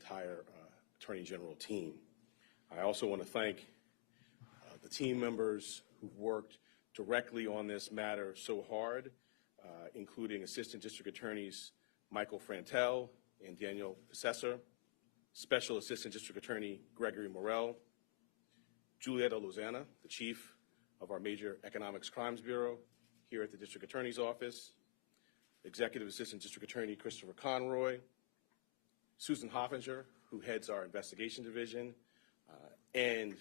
entire Attorney General team. I also want to thank the team members who've worked directly on this matter so hard, including Assistant District Attorneys Michael Frantel and Daniel Possessor, Special Assistant District Attorney Gregory Morrell, Julieta Lozana, the Chief of our Major Economics Crimes Bureau here at the District Attorney's Office, Executive Assistant District Attorney Christopher Conroy, Susan Hoffinger, who heads our Investigation Division, and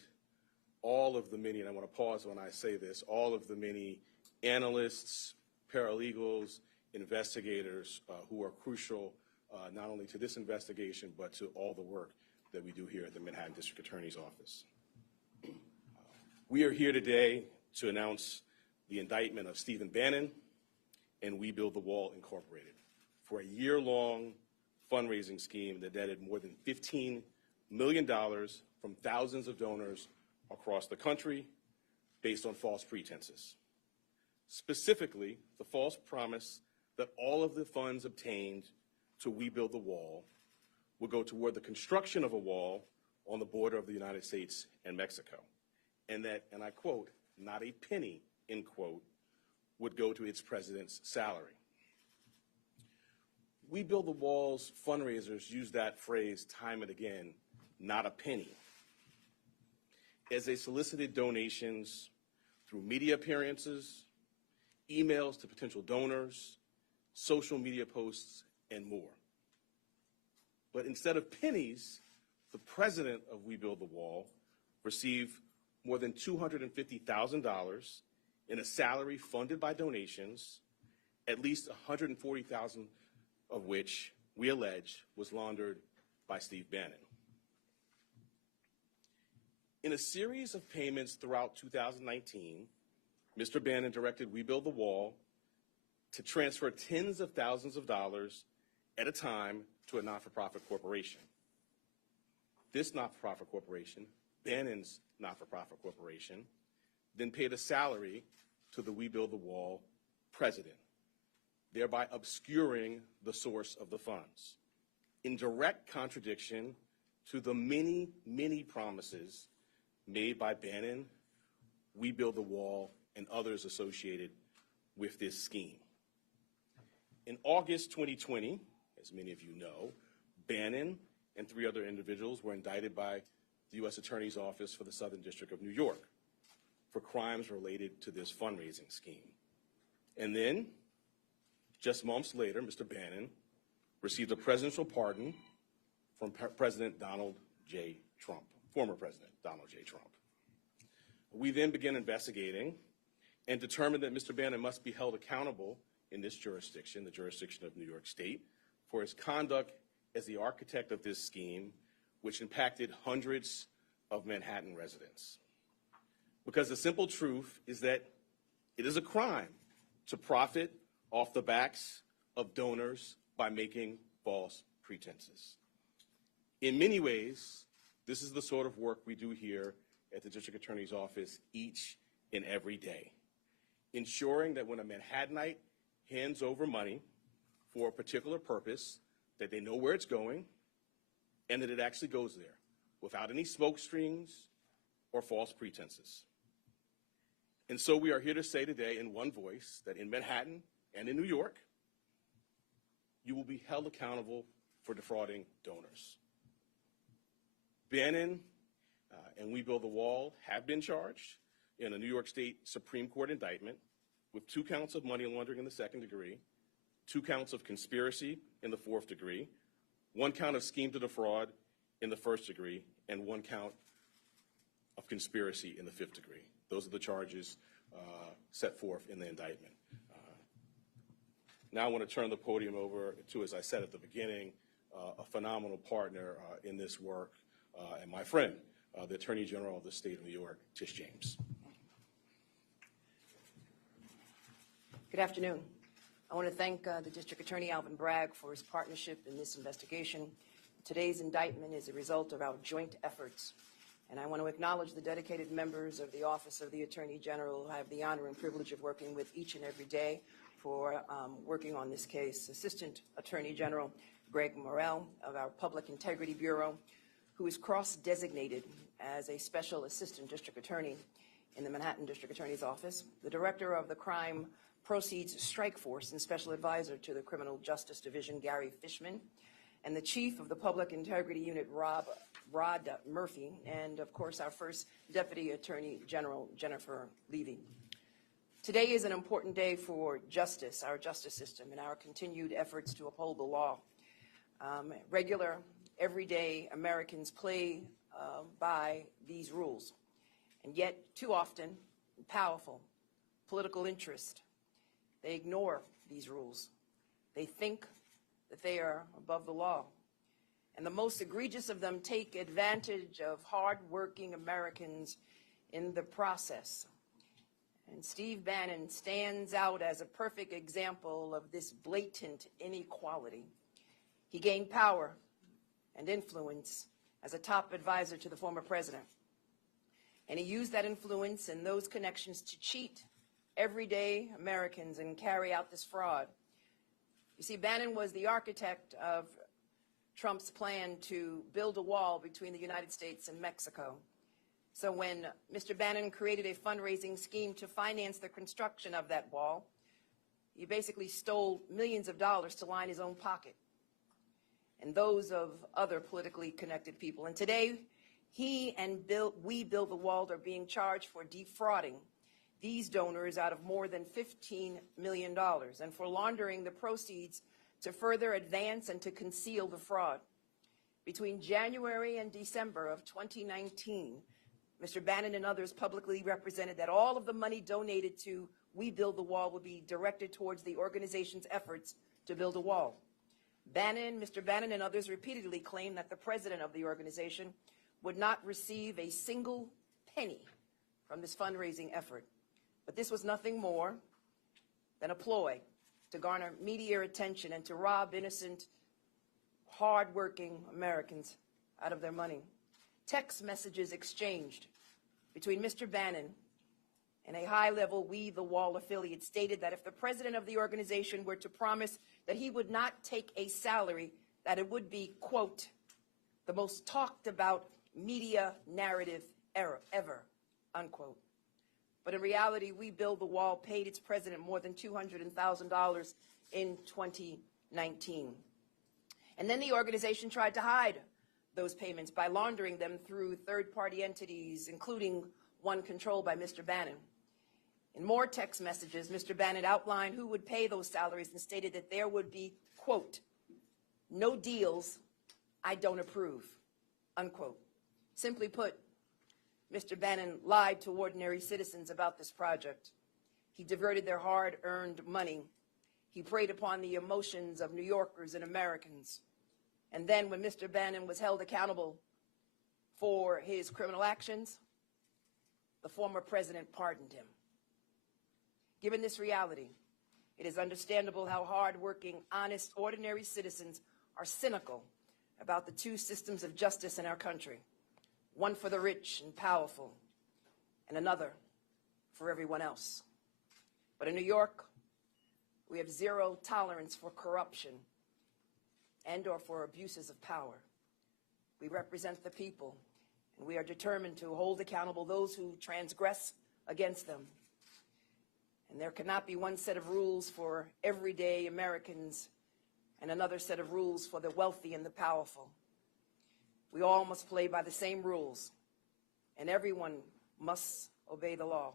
all of the many, and I want to pause when I say this, all of the many analysts, paralegals, investigators who are crucial not only to this investigation, but to all the work that we do here at the Manhattan District Attorney's Office. We are here today to announce the indictment of Stephen Bannon and We Build the Wall Incorporated for a year-long fundraising scheme that netted more than $15 million from thousands of donors across the country based on false pretenses. Specifically, the false promise that all of the funds obtained to We Build the Wall would go toward the construction of a wall on the border of the United States and Mexico, and that, and I quote, not a penny, end quote, would go to its president's salary. We Build the Wall's fundraisers use that phrase time and again, not a penny, as they solicited donations through media appearances, emails to potential donors, social media posts, and more. But instead of pennies, the president of We Build the Wall received more than $250,000 in a salary funded by donations, at least $140,000 of which we allege was laundered by Steve Bannon. In a series of payments throughout 2019, Mr. Bannon directed We Build the Wall to transfer tens of thousands of dollars at a time to a not-for-profit corporation. This not-for-profit corporation, Bannon's not-for-profit corporation, then paid a salary to the We Build the Wall president, thereby obscuring the source of the funds, in direct contradiction to the many, many promises made by Bannon, We Build the Wall, and others associated with this scheme. In August 2020, as many of you know, Bannon and 3 other individuals were indicted by the U.S. Attorney's Office for the Southern District of New York for crimes related to this fundraising scheme. And then, just months later, Mr. Bannon received a presidential pardon from President Donald J. Trump, former President Donald J. Trump. We then began investigating and determined that Mr. Bannon must be held accountable in this jurisdiction, the jurisdiction of New York State, for his conduct as the architect of this scheme, which impacted hundreds of Manhattan residents. Because the simple truth is that it is a crime to profit off the backs of donors by making false pretenses. In many ways, this is the sort of work we do here at the District Attorney's Office each and every day, ensuring that when a Manhattanite hands over money for a particular purpose, that they know where it's going and that it actually goes there without any smoke screens or false pretenses. And so we are here to say today in one voice that in Manhattan and in New York, you will be held accountable for defrauding donors. Bannon and We Build the Wall have been charged in a New York State Supreme Court indictment with 2 counts of money laundering in the 2nd degree, 2 counts of conspiracy in the 4th degree, 1 count of scheme to defraud in the 1st degree, and 1 count of conspiracy in the 5th degree. Those are the charges set forth in the indictment. Now I want to turn the podium over to, as I said at the beginning, a phenomenal partner in this work, and my friend, the Attorney General of the State of New York, Tish James. Good afternoon. I want to thank the District Attorney, Alvin Bragg, for his partnership in this investigation. Today's indictment is a result of our joint efforts, and I want to acknowledge the dedicated members of the Office of the Attorney General who have the honor and privilege of working with each and every day for working on this case. Assistant Attorney General Greg Morrell of our Public Integrity Bureau, who is cross-designated as a Special Assistant District Attorney in the Manhattan District Attorney's Office, the Director of the Crime Proceeds Strike Force and Special Advisor to the Criminal Justice Division, Gary Fishman, and the Chief of the Public Integrity Unit, Rod Murphy, and of course our first Deputy Attorney General, Jennifer Levy. Today is an important day for justice, our justice system, and our continued efforts to uphold the law. Regular, everyday Americans play by these rules, and yet too often, powerful political interest, they ignore these rules. They think that they are above the law. And the most egregious of them take advantage of hard-working Americans in the process. And Steve Bannon stands out as a perfect example of this blatant inequality. He gained power and influence as a top advisor to the former president. And he used that influence and those connections to cheat everyday Americans and carry out this fraud. You see, Bannon was the architect of Trump's plan to build a wall between the United States and Mexico. So when Mr. Bannon created a fundraising scheme to finance the construction of that wall, he basically stole millions of dollars to line his own pocket and those of other politically connected people. And today, he and We Build the Wall are being charged for defrauding these donors out of more than $15 million and for laundering the proceeds to further advance and to conceal the fraud. Between January and December of 2019, Mr. Bannon and others publicly represented that all of the money donated to We Build the Wall would be directed towards the organization's efforts to build a wall. Mr. Bannon and others repeatedly claimed that the president of the organization would not receive a single penny from this fundraising effort. But this was nothing more than a ploy to garner media attention and to rob innocent, hard-working Americans out of their money. Text messages exchanged between Mr. Bannon and a high-level We the Wall affiliate stated that if the president of the organization were to promise that he would not take a salary, that it would be, quote, the most talked about media narrative ever, unquote. But in reality, We Build the Wall paid its president more than $200,000 in 2019. And then the organization tried to hide those payments by laundering them through third-party entities, including one controlled by Mr. Bannon. In more text messages, Mr. Bannon outlined who would pay those salaries and stated that there would be, quote, no deals I don't approve, unquote. Simply put, Mr. Bannon lied to ordinary citizens about this project. He diverted their hard-earned money. He preyed upon the emotions of New Yorkers and Americans. And then when Mr. Bannon was held accountable for his criminal actions, the former president pardoned him. Given this reality, it is understandable how hard-working, honest, ordinary citizens are cynical about the two systems of justice in our country. One for the rich and powerful, and another for everyone else. But in New York, we have zero tolerance for corruption and or for abuses of power. We represent the people, and we are determined to hold accountable those who transgress against them. And there cannot be one set of rules for everyday Americans and another set of rules for the wealthy and the powerful. We all must play by the same rules, and everyone must obey the law.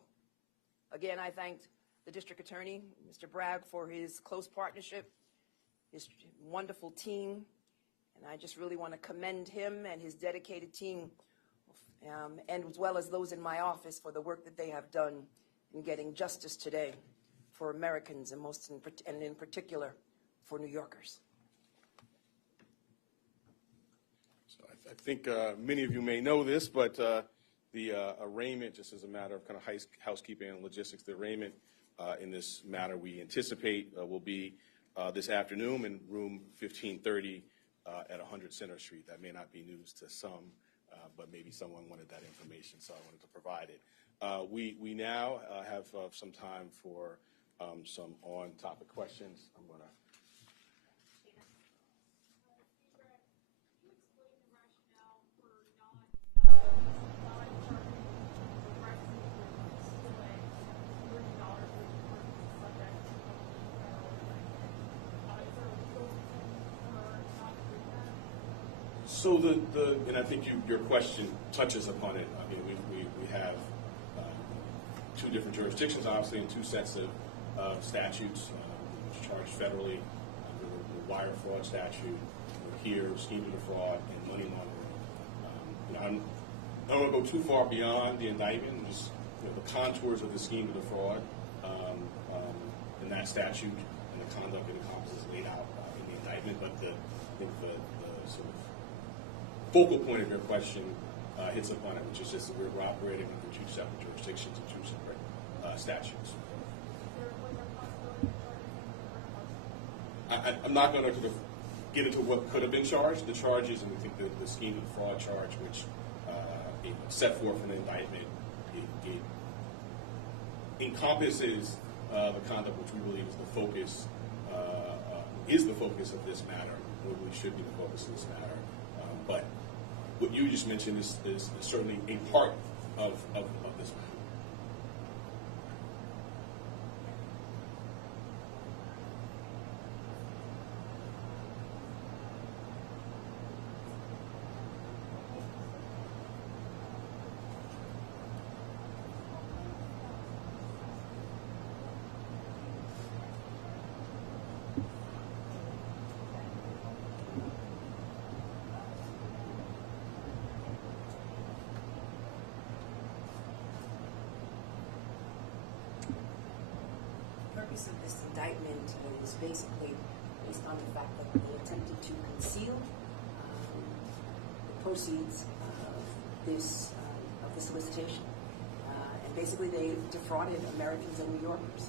Again, I thank the District Attorney, Mr. Bragg, for his close partnership, his wonderful team, and I just really want to commend him and his dedicated team, and as well as those in my office for the work that they have done in getting justice today for Americans and in particular for New Yorkers. I think many of you may know this, but the arraignment, just as a matter of kind of housekeeping and logistics, the arraignment in this matter we anticipate will be this afternoon in room 1530 at 100 Center Street. That may not be news to some, but maybe someone wanted that information, so I wanted to provide it. We now have some time for some on-topic questions. I'm going to So and I think your question touches upon it. I mean, we have two different jurisdictions, obviously, and two sets of statutes which charge federally under the wire fraud statute. Here, scheme to defraud and money laundering. I don't want to go too far beyond the indictment, just the contours of the scheme to defraud in that statute and the conduct it encompasses laid out in the indictment. But I think the sort of focal point of your question hits upon it, which is just that we're operating under two separate jurisdictions and two separate statutes. I'm not going to get into what could have been charged. The charges, and we think the scheme of fraud charge, which set forth in the indictment, it encompasses the conduct which we believe is the focus of this matter, or really should be the focus of this matter. But what you just mentioned is certainly a part of this matter. Of this indictment is basically based on the fact that they attempted to conceal the proceeds of this solicitation, and basically they defrauded Americans and New Yorkers.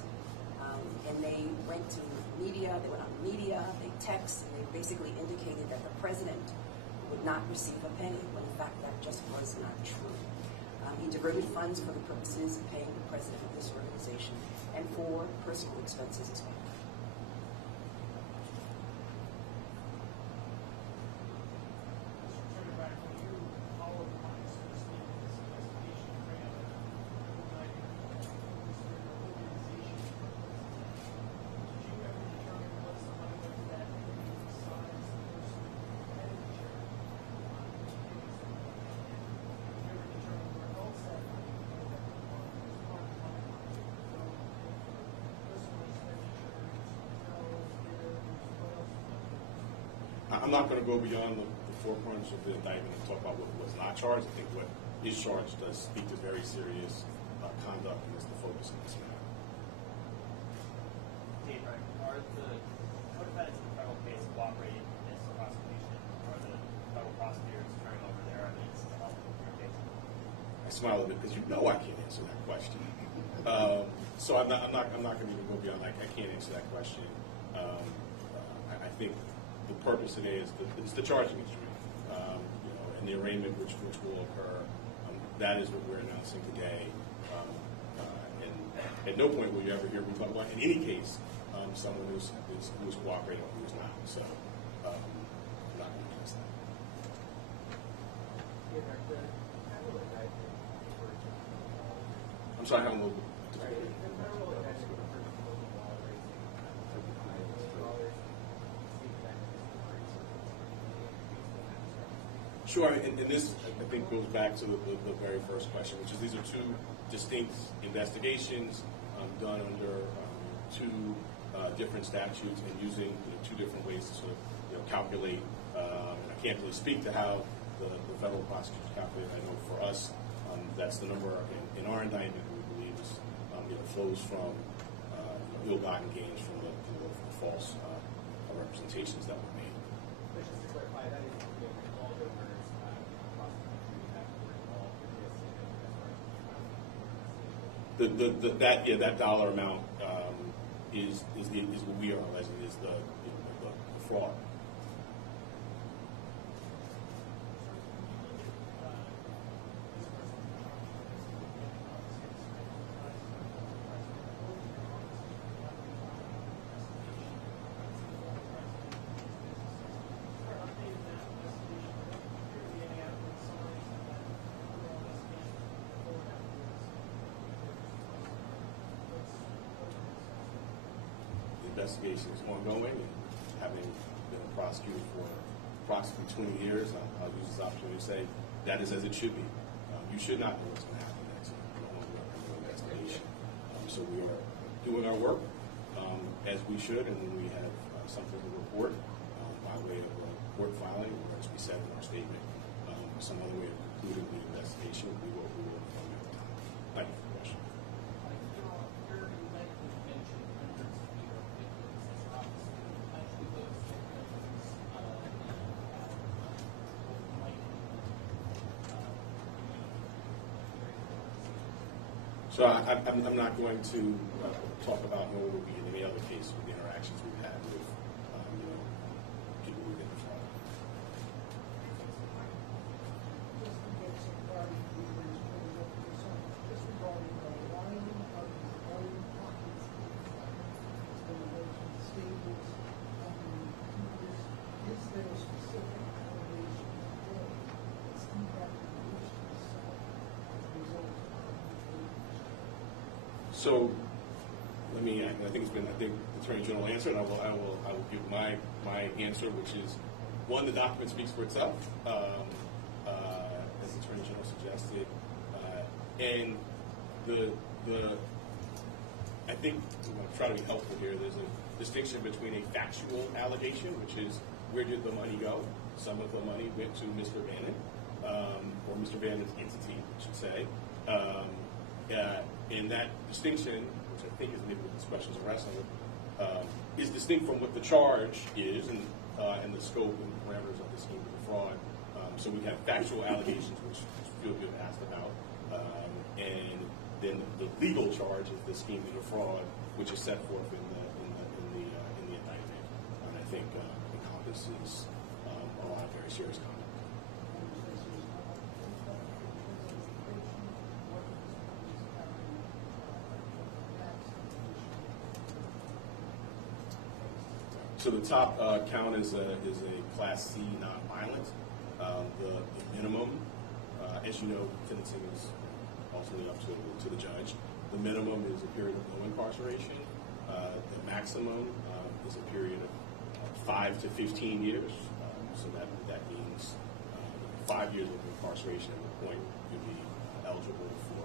And they went to media, they went on media, they text, and they basically indicated that the president would not receive a penny, when in fact that just was not true. He diverted funds for the purposes of paying the president of this organization and for personal expenses as well. I'm not going to go beyond the four corners of the indictment and talk about what was not charged. I think what is charged does speak to very serious conduct, and is the focus of this matter. Dave, are the co-defendants in the federal case cooperating in this prosecution? Are the federal prosecutors turning over their evidence to help with your case? I smile a bit because you know I can't answer that question. So I'm not going to even go beyond that. I can't answer that question. I think the purpose today is the charging instrument, and the arraignment which will occur. That is what we're announcing today. And at no point will you ever hear me talk about, in any case, someone who's cooperating or who's not. So I'm not going to address that. I'm sorry, how mobile? Sure, and this, I think, goes back to the very first question, which is these are two distinct investigations done under two different statutes and using two different ways to sort of calculate. I can't really speak to how the federal prosecutors calculate. I know for us, that's the number in our indictment we believe is flows from ill-gotten gains from the false representations that were made. But just to clarify, that is all donors that dollar amount is what we are alleging is the fraud. Investigation is ongoing, and having been prosecuted for approximately 20 years. I'll use this opportunity to say that is as it should be. You should not know what's going to happen next. You don't want to do an investigation. So we are doing our work as we should, and when we have something to report by way of a court filing, or as we said in our statement, some other way of concluding the investigation, we will inform you. Thank you for the question. So I'm not going to talk about nor will be in any other case with the interactions we've had with people who've been defrauded. So, I think the Attorney General answered, and I will give my answer, which is, one, the document speaks for itself, as the Attorney General suggested, and I think, I'll try to be helpful here, there's a distinction between a factual allegation, which is, where did the money go? Some of the money went to Mr. Bannon, or Mr. Bannon's entity, I should say, and that distinction, which I think is maybe what this question is wrestling with, is distinct from what the charge is and the scope and parameters of the scheme of the fraud. So we have factual allegations, which you'll get asked about, and then the legal charge is the scheme of the fraud, which is set forth in the indictment, and I think encompasses a lot of very serious conduct. So the top count is a Class C nonviolent. The minimum, as you know, sentencing is ultimately up to the judge. The minimum is a period of no incarceration. The maximum is a period of 5 to 15 years. So that means 5 years of incarceration at the point you'd be eligible for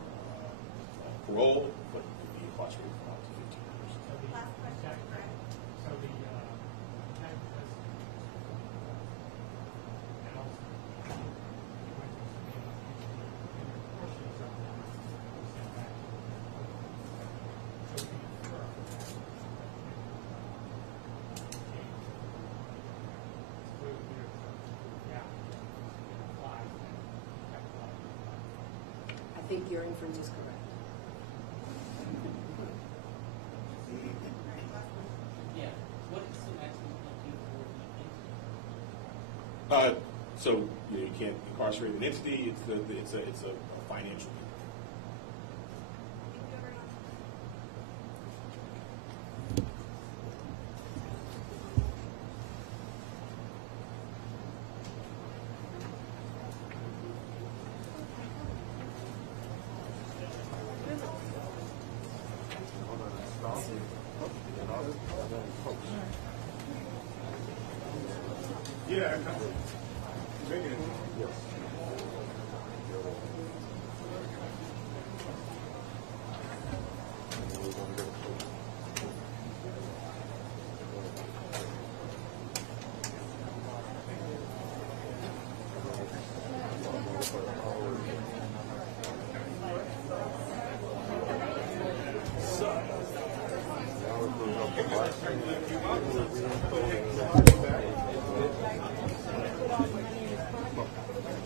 parole, but you'd be incarcerated for up to 15 years. Last question, correct? So the I think your inference is correct. Yeah. What is the maximum penalty for the entity? So you can't incarcerate an entity. It's a financial. Yeah,